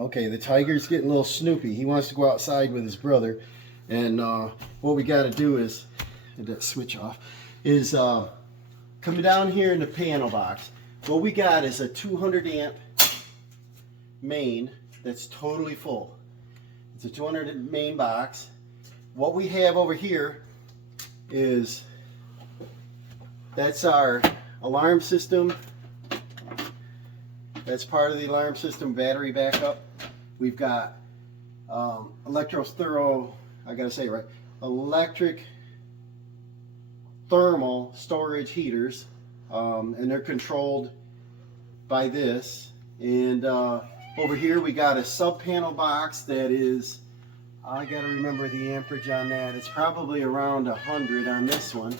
Okay, the tiger's getting a little snoopy. He wants to go outside with his brother. And what we got to do is, that switch off, is come down here in the panel box. What we got is a 200 amp main that's totally full. It's a 200 main box. What we have over here is, that's our alarm system. That's part of the alarm system battery backup. We've got electric thermal storage heaters, and they're controlled by this. And over here we got a sub panel box that is, I gotta remember the amperage on that. It's probably around 100 on this one.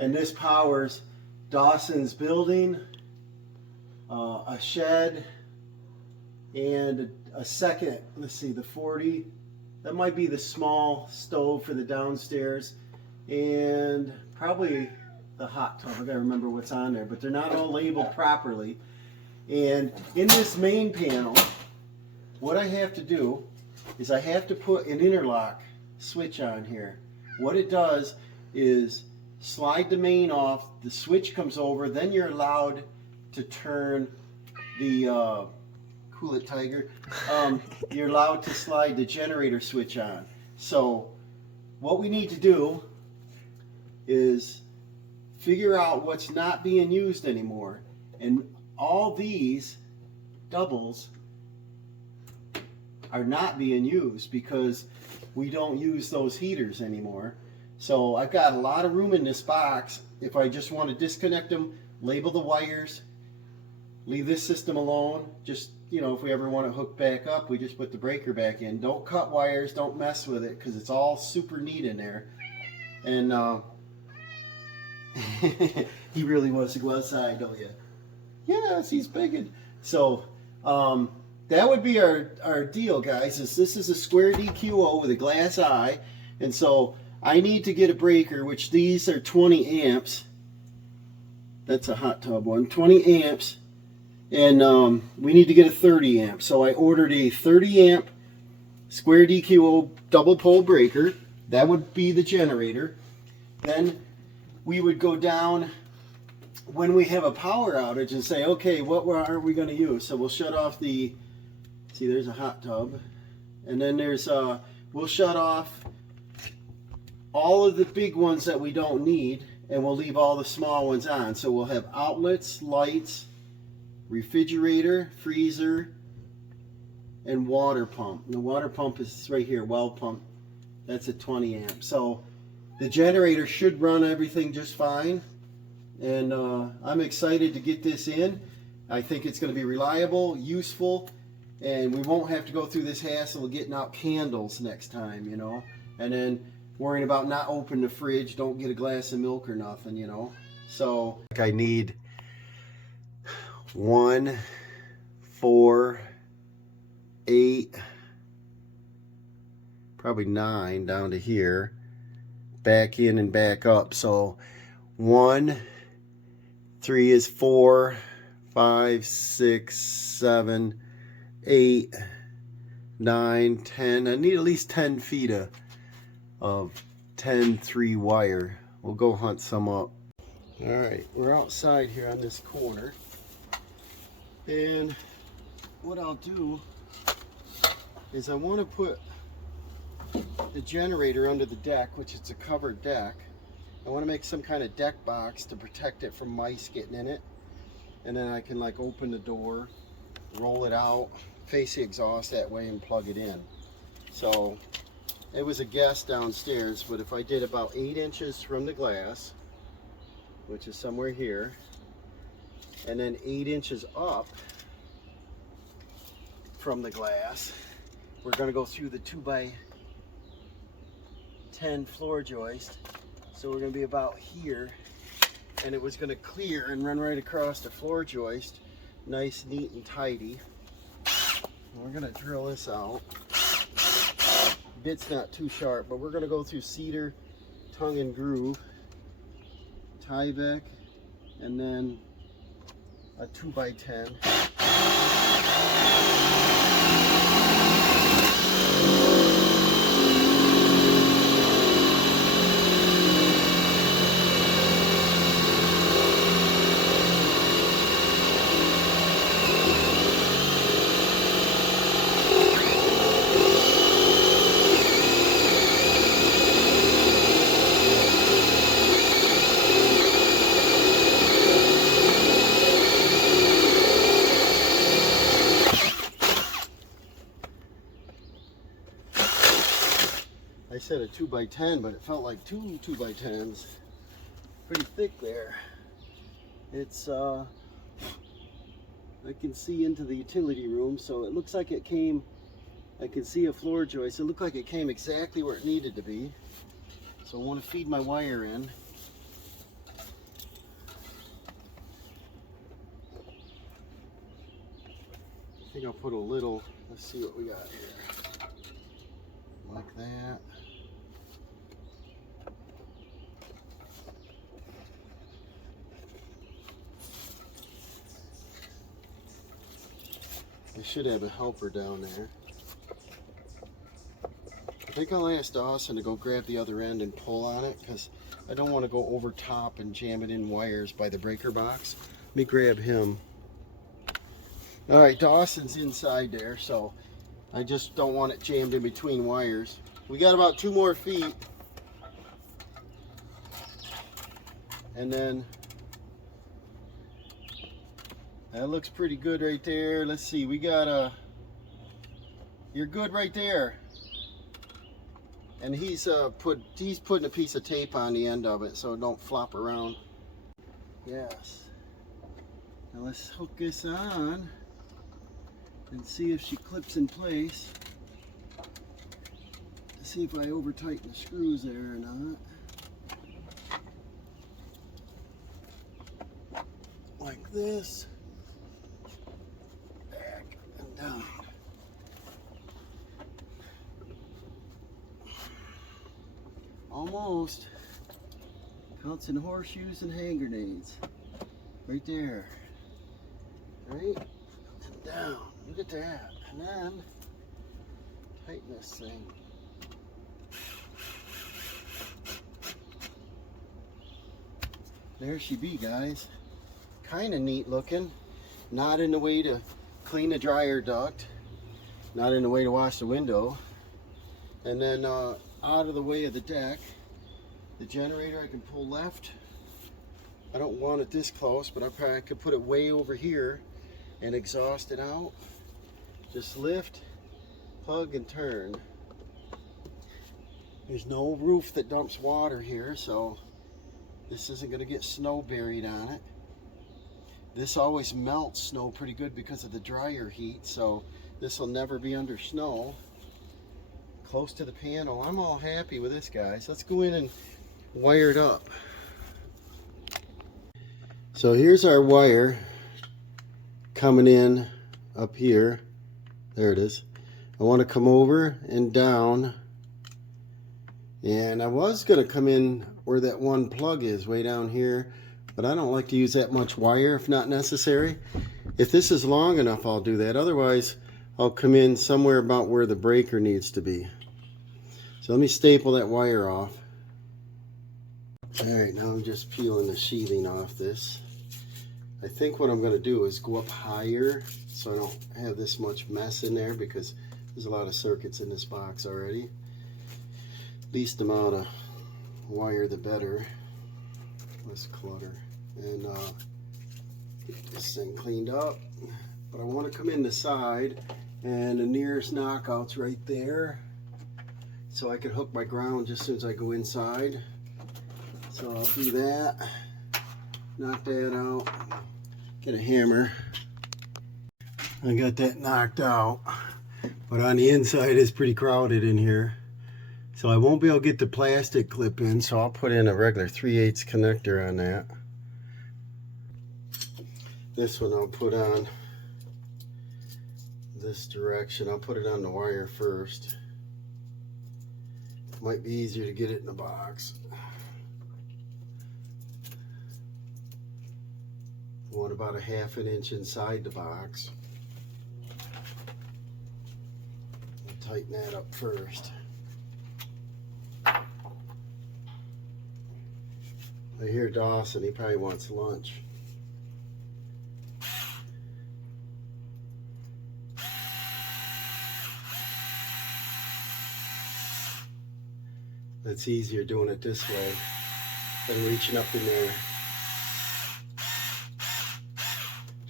And this powers Dawson's building, a shed, and a second, let's see, the 40. That might be the small stove for the downstairs, and probably the hot tub. I gotta remember what's on there, but they're not all labeled properly. And in this main panel, what I have to do is I have to put an interlock switch on here. What it does is slide the main off, the switch comes over, then you're allowed to turn the cool it, Tiger. You're allowed to slide the generator switch on. So what we need to do is figure out what's not being used anymore. And all these doubles are not being used because we don't use those heaters anymore. So I've got a lot of room in this box. If I just want to disconnect them, label the wires, leave this system alone. Just, you know, if we ever want to hook back up, we just put the breaker back in. Don't cut wires, don't mess with it, because it's all super neat in there. And he really wants to go outside, don't you? Yes, he's begging. So that would be our deal, guys. This is a square DQO with a glass eye. And so I need to get a breaker, which these are 20 amps. That's a hot tub one, 20 amps. And we need to get a 30 amp. So I ordered a 30 amp square DQO double pole breaker. That would be the generator. Then we would go down when we have a power outage and say, okay, what are we going to use? So we'll shut off the, see, there's a hot tub. And then there's, we'll shut off all of the big ones that we don't need, and we'll leave all the small ones on. So we'll have outlets, lights, refrigerator, freezer, and water pump. And the water pump is right here, well pump. That's a 20 amp. So the generator should run everything just fine. And I'm excited to get this in. I think it's going to be reliable, useful, and we won't have to go through this hassle of getting out candles next time, you know. And then worrying about not opening the fridge, don't get a glass of milk or nothing, you know. So I need 1, 4, 8, probably 9 down to here, back in and back up. So 1, 3 is 4, 5, 6, 7, 8, 9, 10. I need at least 10 feet of 10-3 wire. We'll go hunt some up. Alright, we're outside here on this corner. And what I'll do is I want to put the generator under the deck, which is a covered deck. I want to make some kind of deck box to protect it from mice getting in it. And then I can like open the door, roll it out, face the exhaust that way, and plug it in. So it was a guess downstairs, but if I did about 8 inches from the glass, which is somewhere here, and then 8 inches up from the glass, we're going to go through the 2x10 floor joist. So we're going to be about here, and it was going to clear and run right across the floor joist, nice, neat, and tidy. We're going to drill this out. Bit's not too sharp, but we're going to go through cedar, tongue and groove, Tyvek, and then a 2x10. I said a 2x10, but it felt like two 2x10s. Pretty thick there. It's I can see into the utility room, so it looks like it came, I can see a floor joist. It looked like it came exactly where it needed to be. So I want to feed my wire in. I think I'll put a little, let's see what we got here. Like that. I should have a helper down there. I think I'll ask Dawson to go grab the other end and pull on it, because I don't want to go over top and jam it in wires by the breaker box. Let me grab him. Alright, Dawson's inside there, so I just don't want it jammed in between wires. We got about 2 more feet. And then that looks pretty good right there. Let's see, we got a, you're good right there. And he's putting a piece of tape on the end of it so it don't flop around. Yes. Now let's hook this on and see if she clips in place. See if I over tighten the screws there or not. Like this. Back and down. Almost. Counts in horseshoes and hand grenades. Right there. Right? And down. Look at that. And then tighten this thing. There she be, guys. Kind of neat looking. Not in the way to clean the dryer duct. Not in the way to wash the window. And then out of the way of the deck, the generator I can pull left. I don't want it this close, but I probably could put it way over here and exhaust it out. Just lift, plug, and turn. There's no roof that dumps water here, so this isn't going to get snow buried on it. This always melts snow pretty good because of the dryer heat, so this will never be under snow. Close to the panel. I'm all happy with this, guys. Let's go in and wire it up. So here's our wire coming in up here. There it is. I want to come over and down, and I was going to come in where that one plug is, way down here, but I don't like to use that much wire if not necessary. If this is long enough, I'll do that. Otherwise, I'll come in somewhere about where the breaker needs to be. So let me staple that wire off. Alright, now I'm just peeling the sheathing off this. I think what I'm going to do is go up higher so I don't have this much mess in there, because there's a lot of circuits in this box already. Least amount of wire the better. Less clutter. And get this thing cleaned up. But I want to come in the side, and the nearest knockout's right there, so I can hook my ground just as soon as I go inside. So I'll do that, knock that out, get a hammer. I got that knocked out, but on the inside it's pretty crowded in here. So I won't be able to get the plastic clip in, so I'll put in a regular 3/8 connector on that. This one I'll put on this direction. I'll put it on the wire first. Might be easier to get it in the box. going about a ½ inch inside the box. I'll tighten that up first. I hear Dawson, he probably wants lunch. It's easier doing it this way than reaching up in there,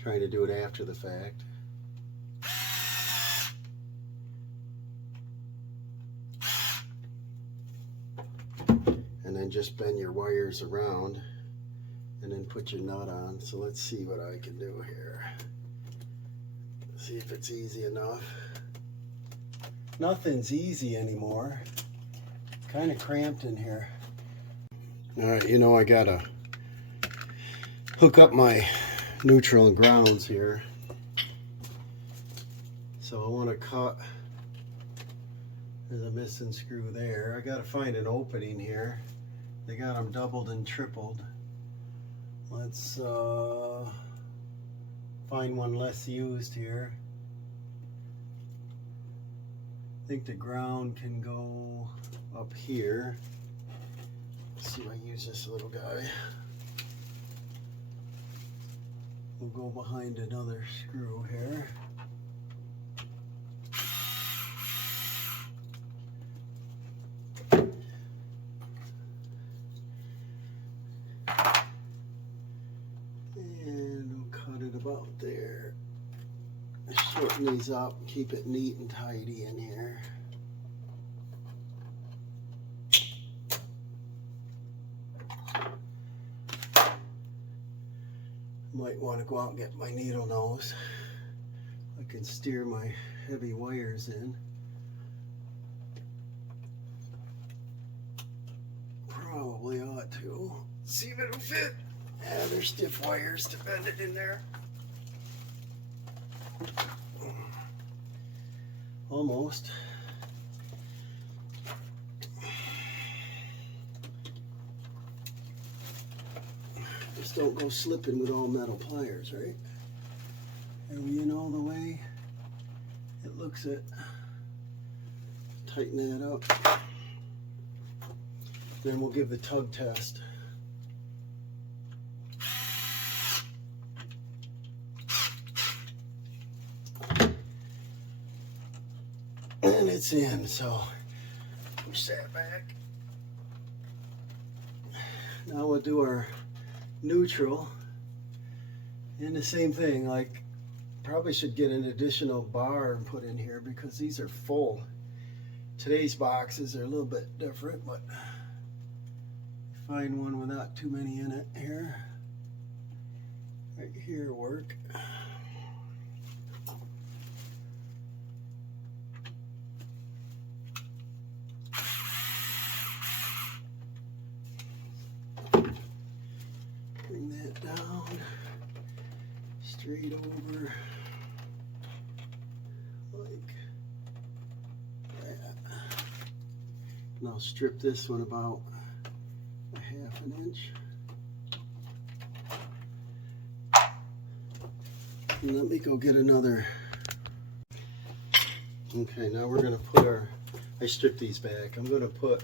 trying to do it after the fact. And then just bend your wires around and then put your nut on. So let's see what I can do here. See if it's easy enough. Nothing's easy anymore. Kind of cramped in here. Alright, you know, I gotta hook up my neutral and grounds here. So I want to cut. There's a missing screw there. I gotta find an opening here. They got them doubled and tripled. Let's find one less used here. I think the ground can go up here. Let's see if I use this little guy. We'll go behind another screw here. And we'll cut it about there. Shorten these up, keep it neat and tidy in here. Might want to go out and get my needle nose. I can steer my heavy wires in. Probably ought to. See if it'll fit. Yeah, there's stiff wires to bend it in there. Almost. Just don't go slipping with all metal pliers, right? Are we in all the way? It looks it. Tighten that up. Then we'll give the tug test. And it's in, so push that back. Now we'll do our neutral. And the same thing, like probably should get an additional bar and put in here because these are full. Today's boxes are a little bit different, but find one without too many in it here. Right here work. Bring that down, straight over, like that. And I'll strip this one about a ½ inch. And let me go get another. Okay, now we're gonna put our, I stripped these back. I'm gonna put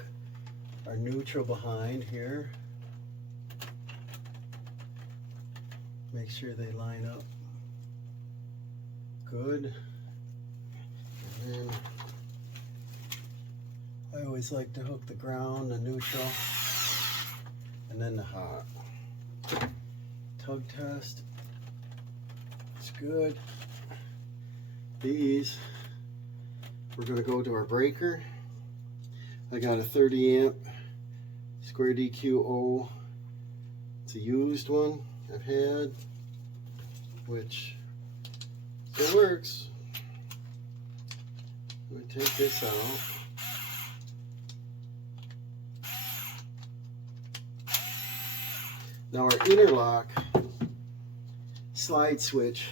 our neutral behind here. Make sure they line up good. And then I always like to hook the ground, the neutral, and then the hot. Tug test. It's good. These, we're going to go to our breaker. I got a 30 amp square DQO. It's a used one I've had, which still works. I'm going to take this out. Now our interlock slide switch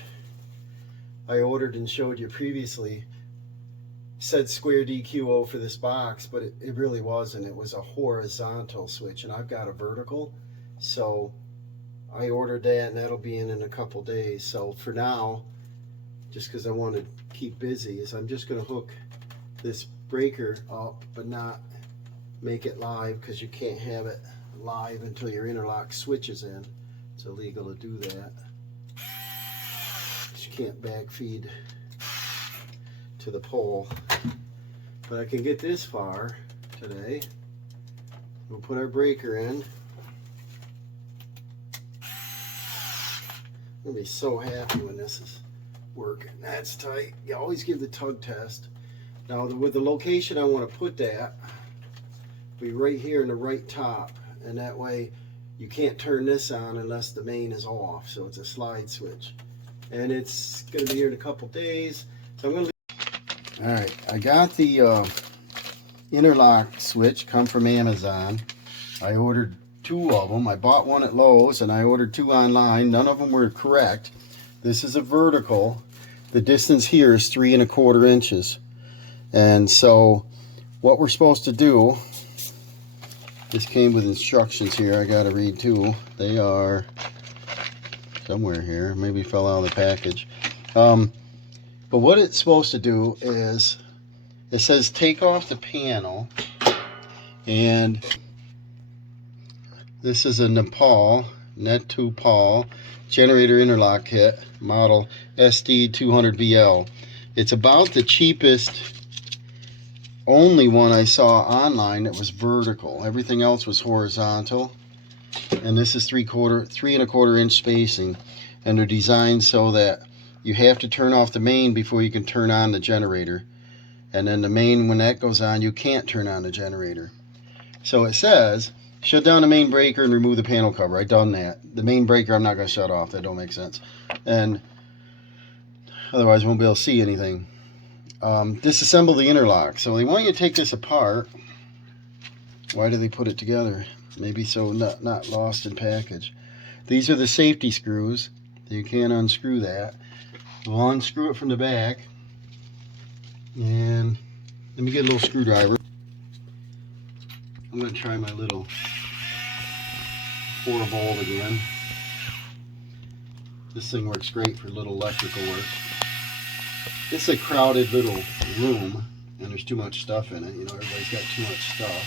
I ordered and showed you previously said square DQO for this box, but it really wasn't. It was a horizontal switch, and I've got a vertical, so I ordered that, and that'll be in a couple days. So for now, just because I want to keep busy, is I'm just going to hook this breaker up, but not make it live, because you can't have it live until your interlock switch is in. It's illegal to do that. You can't backfeed to the pole. But I can get this far today. We'll put our breaker in. I'm going to be so happy when this is working. That's tight. You always give the tug test. Now with the location I want to put that, be right here in the right top, and that way you can't turn this on unless the main is off. So it's a slide switch, and it's going to be here in a couple days. So I'm going to. All right, I got the interlock switch, come from Amazon. I ordered 2 of them. I bought one at Lowe's and I ordered 2 online. None of them were correct. This is a vertical. The distance here is 3 1/4 inches. And so what we're supposed to do, this came with instructions here. I got to read too. They are somewhere here. Maybe fell out of the package. But what it's supposed to do is, it says take off the panel, and this is a Nepal generator interlock kit, model SD200BL. It's about the cheapest, only one I saw online that was vertical. Everything else was horizontal, and this is 3 1/4 inch spacing, and they're designed so that you have to turn off the main before you can turn on the generator. And then the main, when that goes on, you can't turn on the generator. So it says, shut down the main breaker and remove the panel cover. I've done that. The main breaker I'm not going to shut off. That don't make sense. And otherwise, I won't be able to see anything. Disassemble the interlock. So they want you to take this apart. Why do they put it together? Maybe so not lost in package. These are the safety screws. You can't unscrew that. We'll unscrew it from the back. And let me get a little screwdriver. I'm going to try my little 4-volt again. This thing works great for little electrical work. It's a crowded little room, and there's too much stuff in it. You know, everybody's got too much stuff.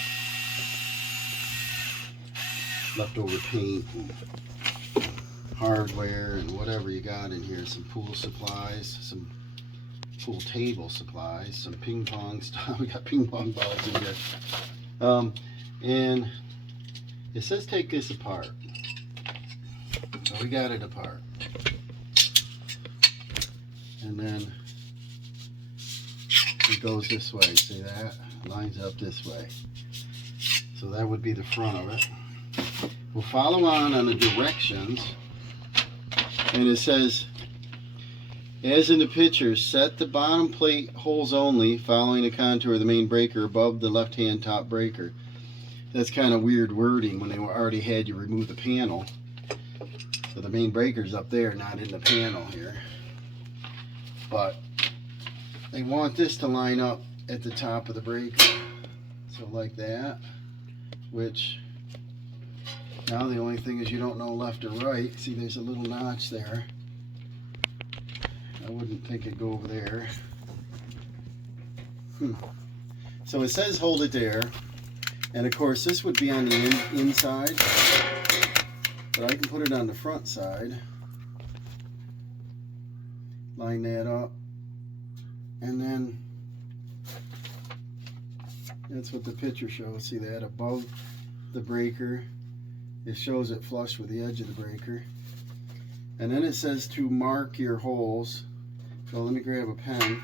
Leftover paint and hardware and whatever you got in here. Some pool supplies, some pool table supplies, some ping pong stuff. We got ping pong balls in here. And it says take this apart. So we got it apart. And then it goes this way. See that? Lines up this way. So that would be the front of it. We'll follow on the directions. And it says, as in the picture, set the bottom plate holes only, following the contour of the main breaker above the left-hand top breaker. That's kind of weird wording when they already had you remove the panel. So the main breaker's up there, not in the panel here. But they want this to line up at the top of the breaker. So like that, which now the only thing is you don't know left or right. See, there's a little notch there. I wouldn't think it'd go over there. So it says hold it there. And of course this would be on the inside. But I can put it on the front side. Line that up. And then that's what the picture shows. See that? Above the breaker. It shows it flush with the edge of the breaker. And then it says to mark your holes. So let me grab a pen.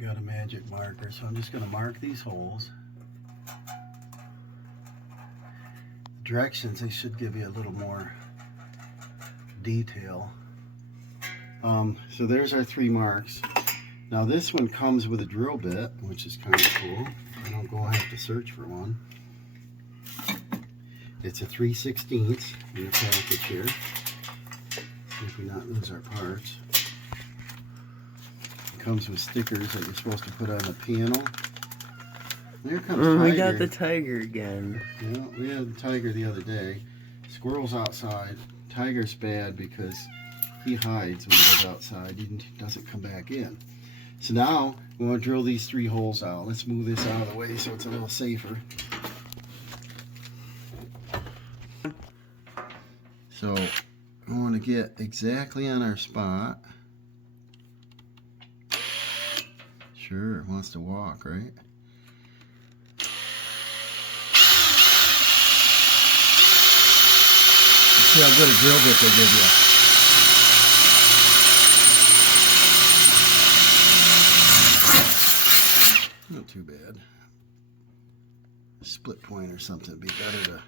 Got a magic marker, so I'm just going to mark these holes. Directions, they should give you a little more detail. So there's our 3 marks. Now this one comes with a drill bit, which is kind of cool. I don't go have to search for one. It's a 3/16 in the package here. See if we not lose our parts. It comes with stickers that you're supposed to put on the panel. There comes Tiger. We got the tiger again. Yeah, we had the tiger the other day. squirrels outside. Tiger's bad because he hides when he goes outside. He doesn't come back in. So now we want to drill these 3 holes out. Let's move this out of the way so it's a little safer. So I want to get exactly on our spot. Sure, it wants to walk, right? See how good a drill bit they give you. Not too bad. A split point or something would be better to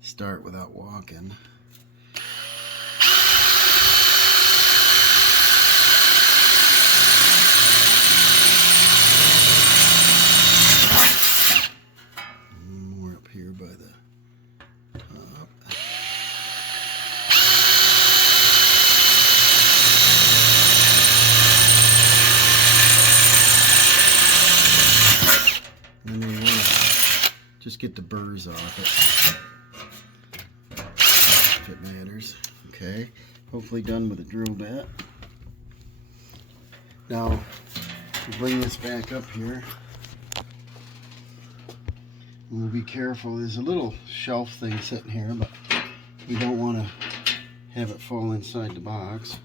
start without walking. More up here by the top. And then we want to just get the burrs off it, if it matters. Okay, hopefully done with the drill bit. Now, we'll bring this back up here. We'll be careful. There's a little shelf thing sitting here, but we don't want to have it fall inside the box.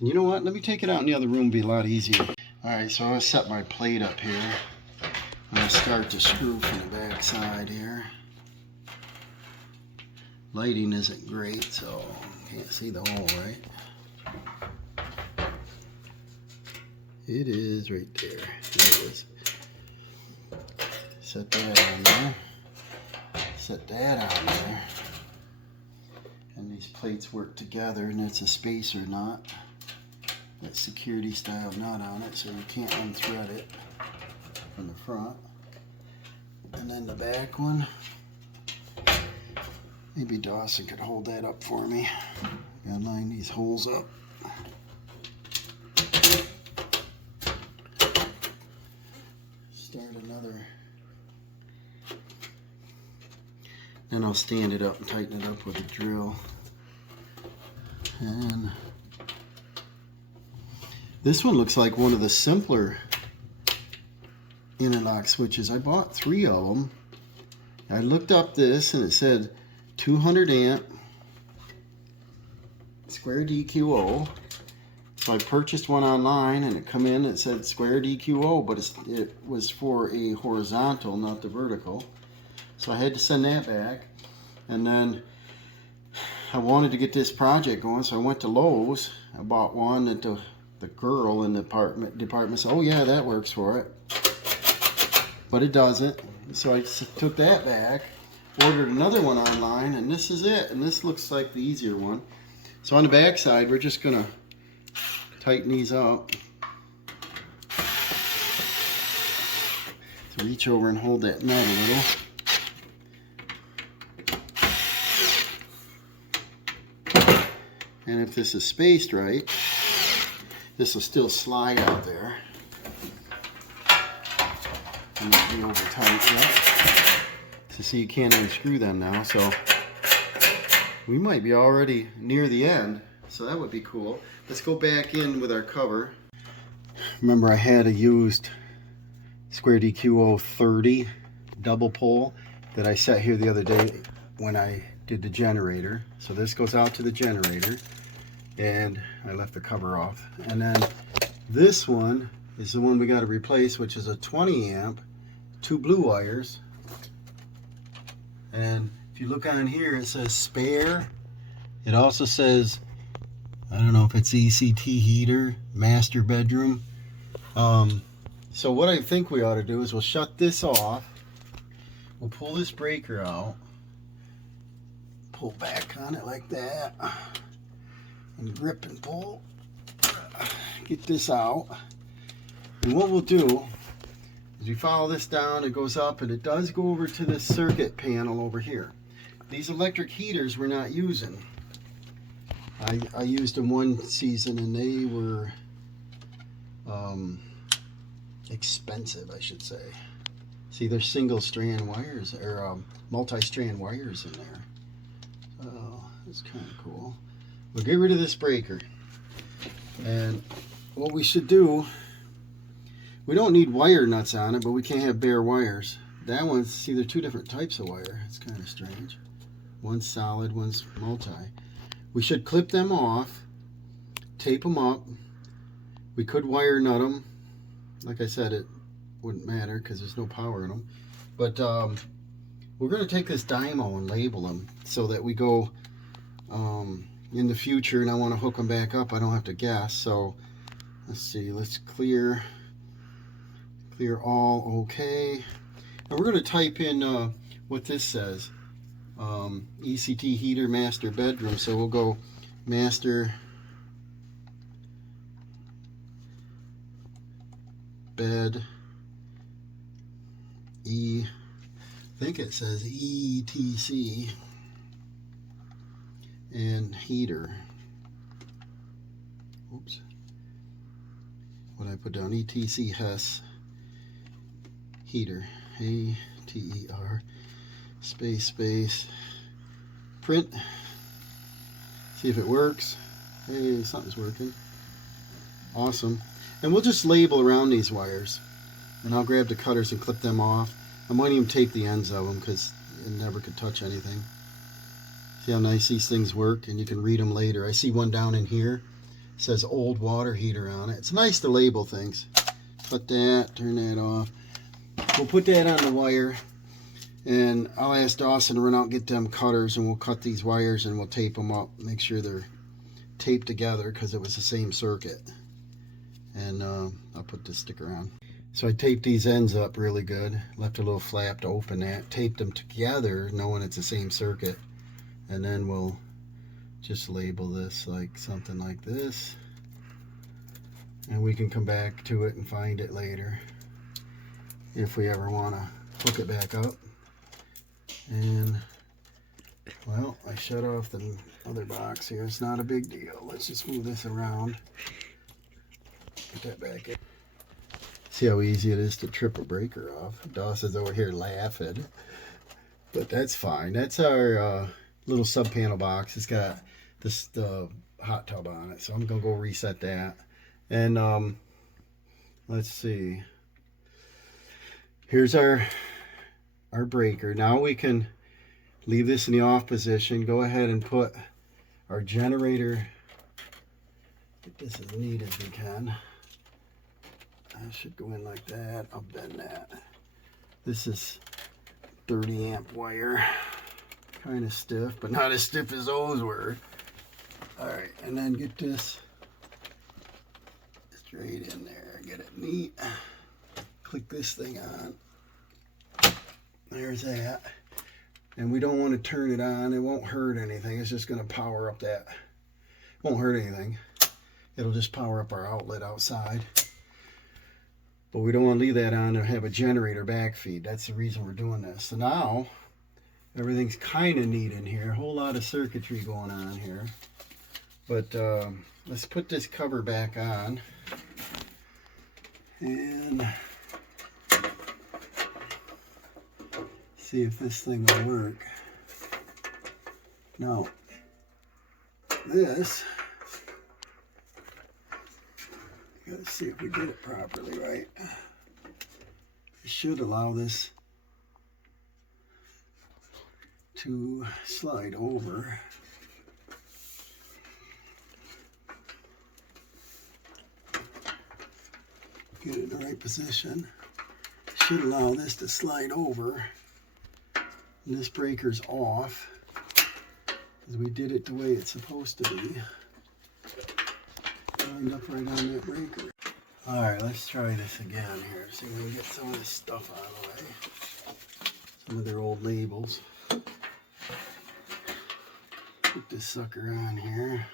And you know what? Let me take it out in the other room. It'll be a lot easier. Alright, so I'm going to set my plate up here. I'm going to start to screw from the back side here. Lighting isn't great, so can't see the hole, right? It is right there. There it is. Set that on there. Set that on there. And these plates work together, and it's a spacer knot. That security style knot on it, so you can't unthread it from the front. And then the back one. Maybe Dawson could hold that up for me. Gotta line these holes up. Start another. Then I'll stand it up and tighten it up with a drill. And this one looks like one of the simpler interlock switches. I bought 3 of them. I looked up this and it said 200 amp square DQO. So I purchased one online and it come in and it said square DQO, but it was for a horizontal, not the vertical. So I had to send that back. And then I wanted to get this project going, so I went to Lowe's. I bought one that the girl in the department said, oh yeah, that works for it. But it doesn't. So I took that back, ordered another one online, and this is it. And this looks like the easier one. So on the back side, we're just going to tighten these up. So reach over and hold that nut a little. And if this is spaced right, this will still slide out there. And it'll be over tight, yeah. So see, you can't unscrew them now, so we might be already near the end, so that would be cool. Let's go back in with our cover. Remember, I had a used Square DQO 30 double pole that I set here the other day when I did the generator. So this goes out to the generator, and I left the cover off. And then this one is the one we got to replace, which is a 20 amp, 2 blue wires. And if you look on here, it says spare. It also says, I don't know if it's ECT heater, master bedroom. So what I think we ought to do is we'll shut this off. We'll pull this breaker out. Pull back on it like that. And grip and pull. Get this out. And what we'll do is we follow this down, it goes up, and it does go over to this circuit panel over here. These electric heaters we're not using. I used them one season and they were expensive, I should say. See, there's single strand wires, or multi-strand wires in there. is kind of cool. We'll get rid of this breaker. And what we should do, we don't need wire nuts on it, but we can't have bare wires. That one's, see, they're two different types of wire. It's kind of strange. One's solid, one's multi. We should clip them off, tape them up. We could wire nut them. Like I said, it wouldn't matter because there's no power in them. But we're going to take this dymo and label them so that we go in the future and I want to hook them back up, I don't have to guess. So let's see, let's clear all okay. And we're going to type in what this says. ECT heater master bedroom. So we'll go master bed I think it says ETC and heater. Oops. What did I put down? ETC Hess heater. A-T-E-R space print. See if it works. Hey, something's working. Awesome. And we'll just label around these wires. And I'll grab the cutters and clip them off. I might even tape the ends of them because it never could touch anything. See how nice these things work? And you can read them later. I see one down in here. It says old water heater on it. It's nice to label things. Put that, turn that off. We'll put that on the wire. And I'll ask Dawson to run out and get them cutters. And we'll cut these wires and we'll tape them up. Make sure they're taped together because it was the same circuit. And I'll put this sticker on. So I taped these ends up really good. Left a little flap to open that. Taped them together knowing it's the same circuit. And then we'll just label this like something like this. And we can come back to it and find it later. If we ever want to hook it back up. And, well, I shut off the other box here. It's not a big deal. Let's just move this around. Put that back in. See how easy it is to trip a breaker off. Dawson's over here laughing. But that's fine. That's our little sub panel box. It's got the hot tub on it. So I'm going to go reset that. And let's see. Here's our breaker. Now we can leave this in the off position. Go ahead and put our generator. Get this as neat as we can. I should go in like that. I'll bend that. This is 30 amp wire. Kind of stiff, but not as stiff as those were. Alright, and then get this straight in there. Get it neat. Click this thing on. There's that. And we don't want to turn it on. It won't hurt anything. It's just going to power up that. It won't hurt anything. It'll just power up our outlet outside. But we don't want to leave that on and have a generator backfeed. That's the reason we're doing this. So now, everything's kind of neat in here. A whole lot of circuitry going on here. But let's put this cover back on. And see if this thing will work. Now, this, gotta see if we did it properly, right? It should allow this to slide over. Get it in the right position. Should allow this to slide over. And this breaker's off because we did it the way it's supposed to be. Lined up right on that breaker. Alright, let's try this again here. See if we can get some of this stuff out of the way. Some of their old labels. Put this sucker on here.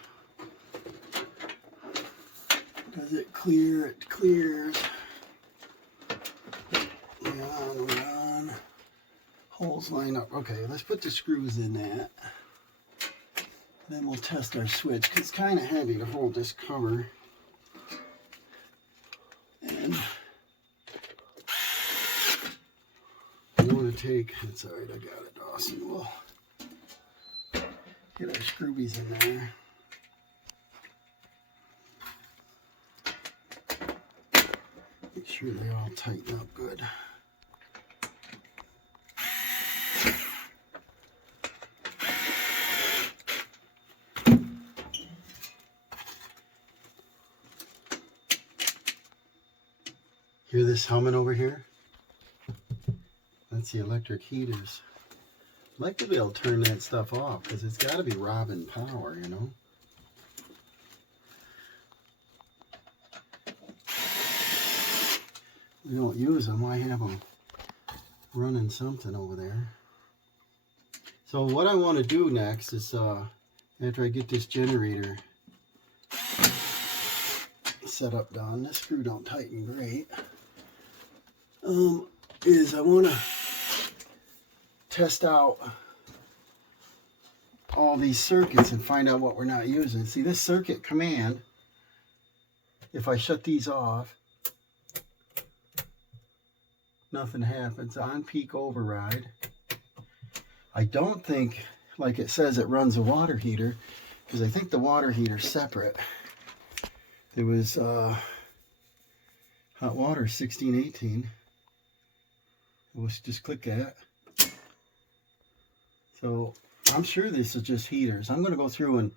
Does it clear? It clears. We're on. Holes line up. Okay, let's put the screws in that. Then we'll test our switch, because it's kind of heavy to hold this cover. And you want to take, it's alright, I got it, Dawson. We'll Get our scroobies in there. Make sure they all tighten up good. Hear this humming over here? That's the electric heaters. I'd like to be able to turn that stuff off because it's got to be robbing power, you know? We don't use them. Why have them running something over there? So what I want to do next is, after I get this generator set up done, this screw don't tighten great, is I want to test out all these circuits and find out what we're not using. See, this circuit command, if I shut these off, nothing happens. On peak override. I don't think, like it says, it runs a water heater, because I think the water heater's separate. It was hot water 1618. We'll just click that. So I'm sure this is just heaters. I'm going to go through and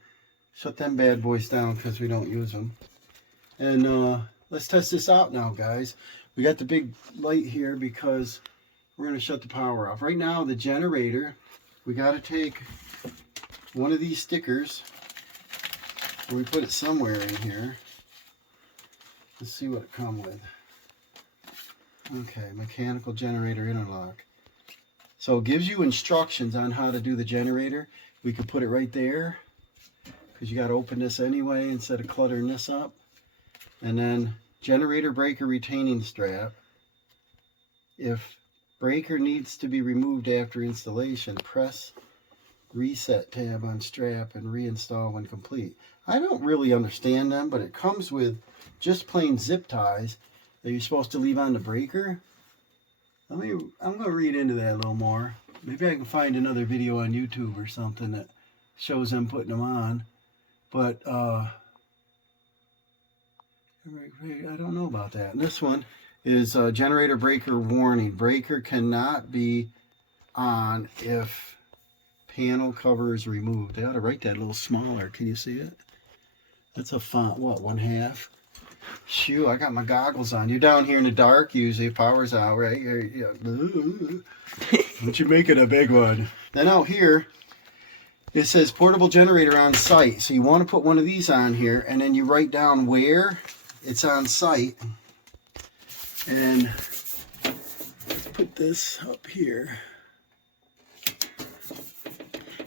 shut them bad boys down because we don't use them. And let's test this out now, guys. We got the big light here because we're going to shut the power off. Right now, the generator, we got to take one of these stickers and we put it somewhere in here. Let's see what it comes with. Okay, mechanical generator interlock. So it gives you instructions on how to do the generator. We could put it right there because you got to open this anyway instead of cluttering this up. And then generator breaker retaining strap. If breaker needs to be removed after installation, press reset tab on strap and reinstall when complete. I don't really understand them, but it comes with just plain zip ties that you're supposed to leave on the breaker. I'm going to read into that a little more. Maybe I can find another video on YouTube or something that shows them putting them on. But I don't know about that. And this one is generator breaker warning. Breaker cannot be on if panel cover is removed. They ought to write that a little smaller. Can you see it? That's a font, what, 1/2? Shoot, I got my goggles on. You're down here in the dark usually, power's out, right? Don't you make it a big one. Then out here, it says portable generator on site. So you want to put one of these on here, and then you write down where it's on site. And let's put this up here.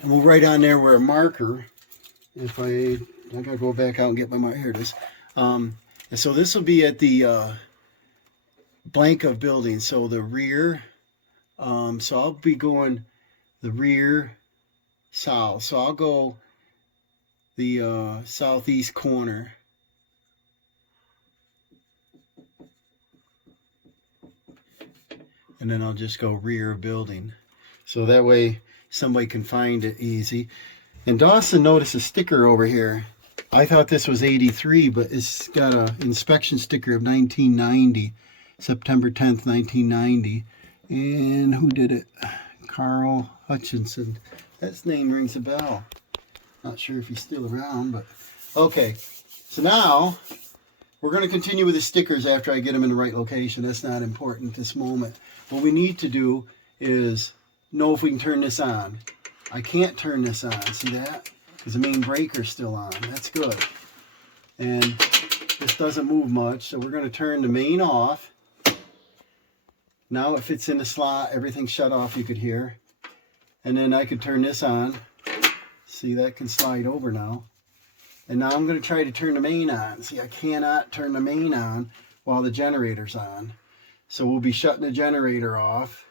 And we'll write on there where a marker, if I gotta go back out and get my marker, here it is. And so this will be at the blank of building, so the rear, so I'll be going the rear south, so I'll go the southeast corner. And then I'll just go rear building. So that way somebody can find it easy. And Dawson noticed a sticker over here. I thought this was 83, but it's got an inspection sticker of 1990, September 10th, 1990. And who did it? Carl Hutchinson. That name rings a bell. Not sure if he's still around, but okay. So now we're going to continue with the stickers after I get them in the right location. That's not important at this moment. What we need to do is know if we can turn this on. I can't turn this on. See that? Because the main breaker's still on. That's good. And this doesn't move much, so we're going to turn the main off. Now it fits in the slot. Everything's shut off, you could hear. And then I could turn this on. See, that can slide over now. And now I'm going to try to turn the main on. See, I cannot turn the main on while the generator's on. So we'll be shutting the generator off.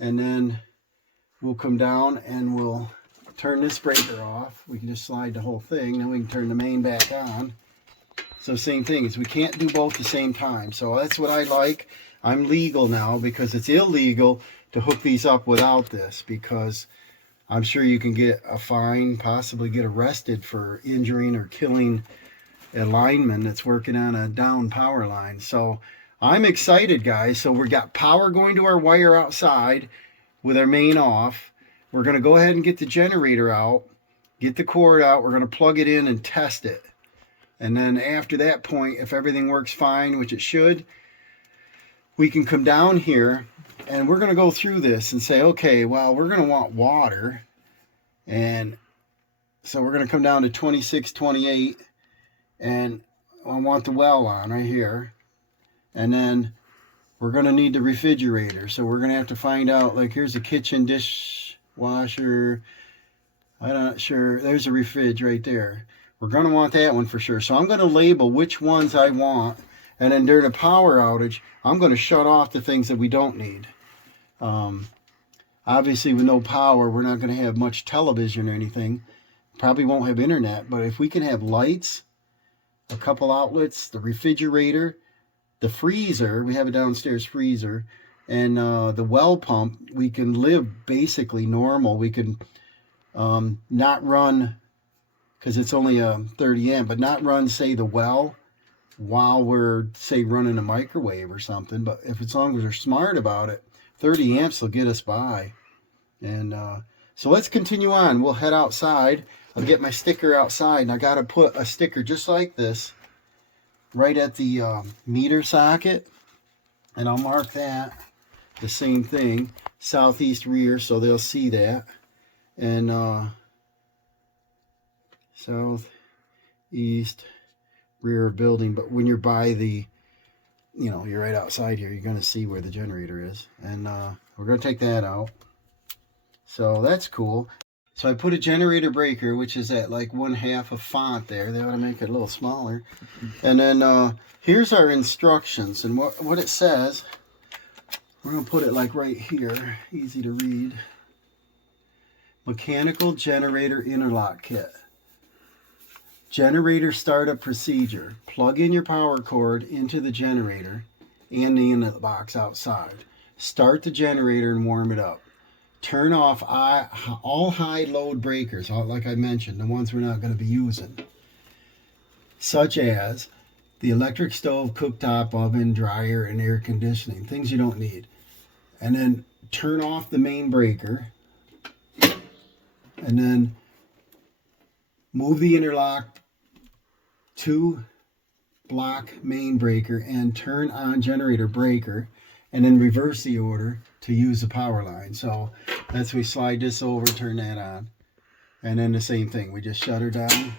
And then we'll come down and we'll turn this breaker off. We can just slide the whole thing. Then we can turn the main back on. So same thing, is we can't do both at the same time. So that's what I like. I'm legal now because it's illegal to hook these up without this, because I'm sure you can get a fine, possibly get arrested for injuring or killing a lineman that's working on a down power line. So I'm excited, guys. So we got power going to our wire outside with our main off. We're going to go ahead and get the generator out, get the cord out. We're going to plug it in and test it. And then after that point, if everything works fine, which it should, we can come down here and we're going to go through this and say, okay, well, we're going to want water. And so we're going to come down to 2628 and I want the well on right here. And then we're going to need the refrigerator. So we're going to have to find out, like, here's a kitchen dishwasher. I'm not sure. There's a fridge right there. We're going to want that one for sure. So I'm going to label which ones I want. And then during a power outage, I'm going to shut off the things that we don't need. Obviously, with no power, we're not going to have much television or anything. Probably won't have internet. But if we can have lights, a couple outlets, the refrigerator, the freezer, we have a downstairs freezer, and the well pump, we can live basically normal. We can not run, because it's only a 30 amp, but not run, say, the well while we're, say, running a microwave or something. But if as long as we're smart about it, 30 amps will get us by. And so let's continue on. We'll head outside. I'll get my sticker outside, and I got to put a sticker just like this right at the meter socket, and I'll mark that the same thing, southeast rear, so they'll see that. And southeast rear building. But when you're by the, you know, you're right outside here, you're going to see where the generator is. And we're going to take that out. So that's cool. So I put a generator breaker, which is at like 1/2 of font there. They ought to make it a little smaller. And then here's our instructions. And what it says, we're going to put it like right here. Easy to read. Mechanical generator interlock kit. Generator startup procedure. Plug in your power cord into the generator and the inlet box outside. Start the generator and warm it up. Turn off all high load breakers, like I mentioned, the ones we're not going to be using, such as the electric stove, cooktop, oven, dryer, and air conditioning, things you don't need. And then turn off the main breaker, and then move the interlock to block main breaker and turn on generator breaker, and then reverse the order to use the power line. So that's, we slide this over, turn that on, and then the same thing, we just shut her down,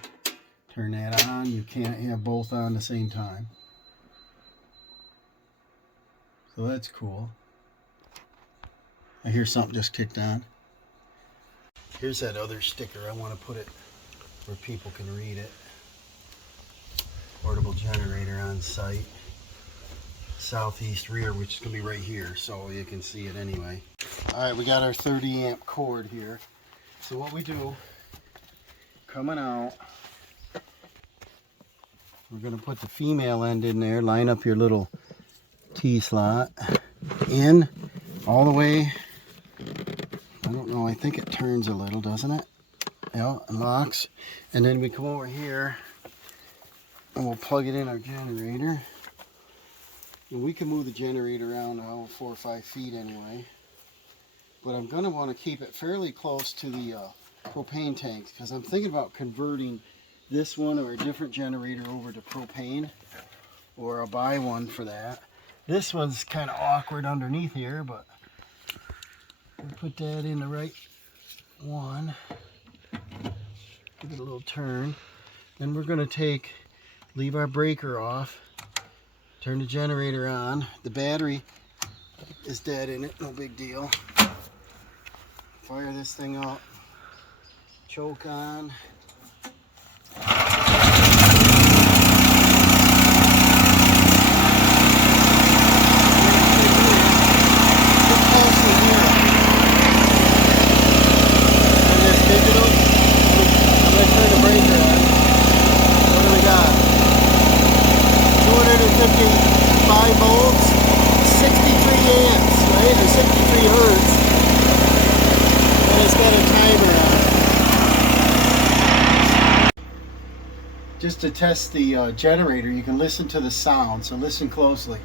turn that on. You can't have both on the same time. So that's cool. I hear something just kicked on. Here's that other sticker. I want to put it where people can read it. Portable generator on site. Southeast rear, which is going to be right here, so you can see it anyway. Alright, we got our 30 amp cord here. So what we do, coming out, we're going to put the female end in there, line up your little T-slot, in, all the way, I don't know, I think it turns a little, doesn't it? Yeah, it locks. And then we come over here, and we'll plug it in our generator. And we can move the generator around 4 or 5 feet anyway. But I'm going to want to keep it fairly close to the propane tanks, because I'm thinking about converting this one or a different generator over to propane, or I'll buy one for that. This one's kind of awkward underneath here, but we'll put that in the right one. Give it a little turn. Then we're going to leave our breaker off. Turn the generator on. The battery is dead in it, no big deal. Fire this thing up. Choke on. Hertz, and it's got a timer just to test the generator. You can listen to the sound, so listen closely.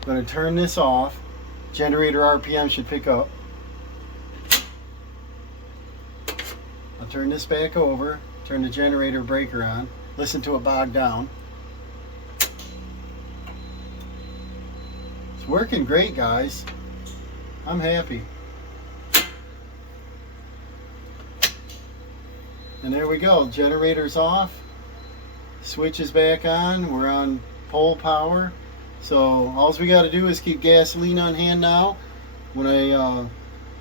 I'm going to turn this off. Generator RPM should pick up. I'll turn this back over, turn the generator breaker on, listen to it bog down. It's working great, guys. I'm happy. And there we go, generator's off, switch is back on, we're on pole power. So all we got to do is keep gasoline on hand now. When I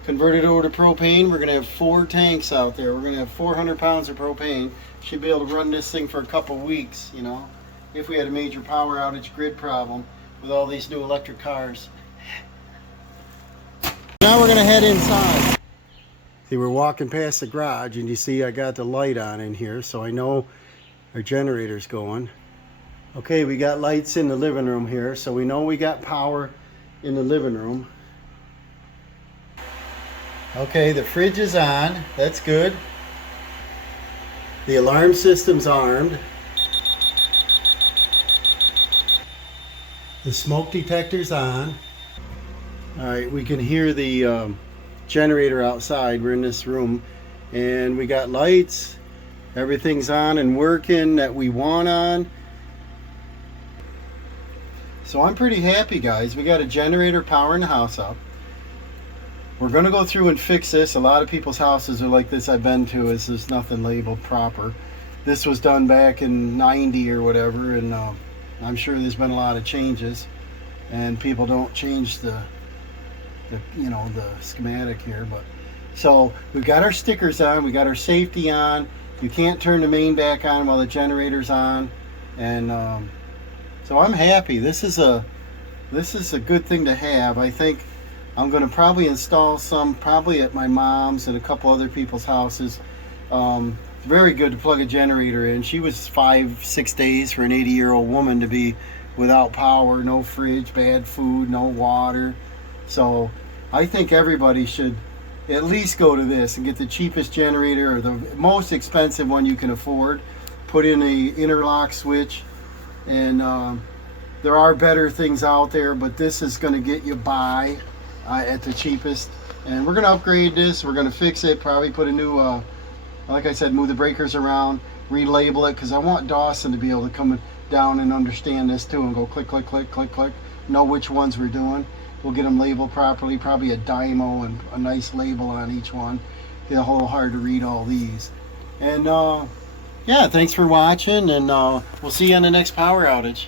convert it over to propane, we're going to have 4 tanks out there. We're going to have 400 pounds of propane. Should be able to run this thing for a couple weeks, you know, if we had a major power outage grid problem with all these new electric cars. Now we're going to head inside. See, we're walking past the garage, and you see I got the light on in here, so I know our generator's going. Okay, we got lights in the living room here, so we know we got power in the living room. Okay, the fridge is on. That's good. The alarm system's armed. The smoke detector's on. Alright, we can hear the generator outside. We're in this room, and we got lights. Everything's on and working that we want on. So I'm pretty happy, guys. We got a generator powering the house up. We're going to go through and fix this. A lot of people's houses are like this I've been to, is there's nothing labeled proper. This was done back in 90 or whatever, and I'm sure there's been a lot of changes, and people don't change the schematic here. But so we've got our stickers on, we got our safety on. You can't turn the main back on while the generator's on, and so I'm happy. This is a good thing to have. I think I'm going to probably install some probably at my mom's and a couple other people's houses. It's very good to plug a generator in. She was 5-6 days for an 80-year-old woman to be without power, no fridge, bad food, no water. So I think everybody should at least go to this and get the cheapest generator or the most expensive one you can afford. Put in a interlock switch, and there are better things out there, but this is going to get you by at the cheapest. And we're going to upgrade this. We're going to fix it, probably put a new like I said, move the breakers around, relabel it, because I want Dawson to be able to come down and understand this too and go click, click, click, click, click, know which ones we're doing. We'll get them labeled properly, probably a dymo and a nice label on each one. It's a little hard to read all these. And yeah, thanks for watching, and we'll see you on the next power outage.